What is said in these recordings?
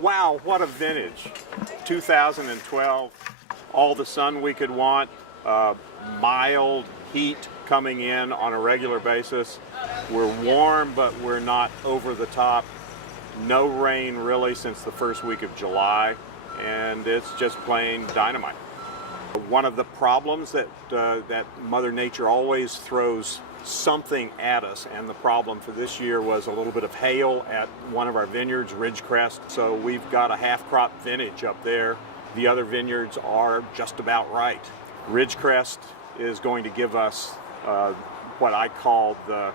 Wow, what a vintage. 2012, all the sun we could want, mild heat coming in on a regular basis. We're warm, but we're not over the top. No rain really since the first week of July, and it's just plain dynamite. One of the problems that Mother Nature always throws something at us, and the problem for this year was a little bit of hail at one of our vineyards, Ridgecrest. So we've got a half crop vintage up there. The other vineyards are just about right. Ridgecrest is going to give us what I call the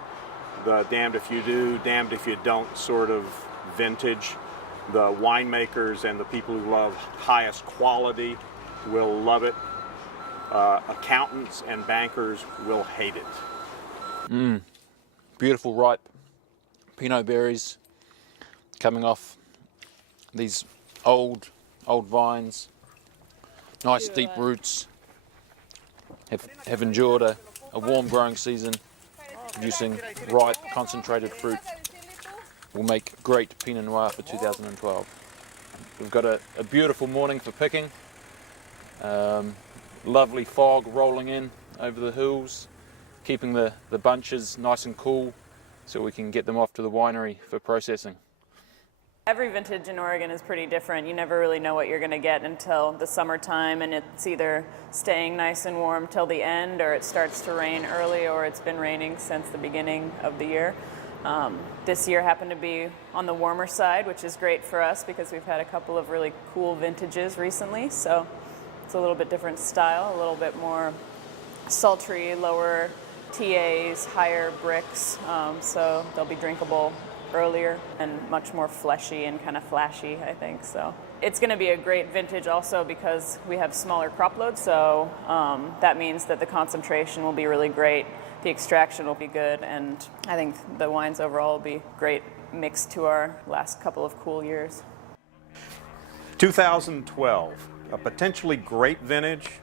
damned if you do, damned if you don't sort of vintage. The winemakers and the people who love highest quality will love it. Accountants and bankers will hate it. Beautiful ripe Pinot berries coming off these old vines. Nice deep roots. Have endured a warm growing season, producing ripe concentrated fruit. Will make great Pinot Noir for 2012. We've got a beautiful morning for picking. Lovely fog rolling in over the hills, keeping the bunches nice and cool so we can get them off to the winery for processing. Every vintage in Oregon is pretty different. You never really know what you're going to get until the summertime, and it's either staying nice and warm till the end, or it starts to rain early, or it's been raining since the beginning of the year. This year happened to be on the warmer side, which is great for us because we've had a couple of really cool vintages recently. So it's a little bit different style, a little bit more sultry, lower TAs, higher bricks. So they'll be drinkable earlier and much more fleshy and kind of flashy, I think. So it's going to be a great vintage also because we have smaller crop loads. So that means that the concentration will be really great. The extraction will be good, and I think the wines overall will be great mixed to our last couple of cool years. 2012, a potentially great vintage,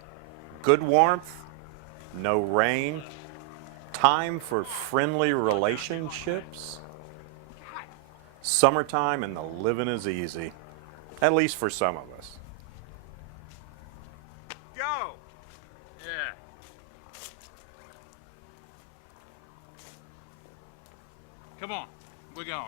good warmth, no rain, time for friendly relationships, summertime, and the living is easy, at least for some of us. Go! Yeah. Come on, we're going.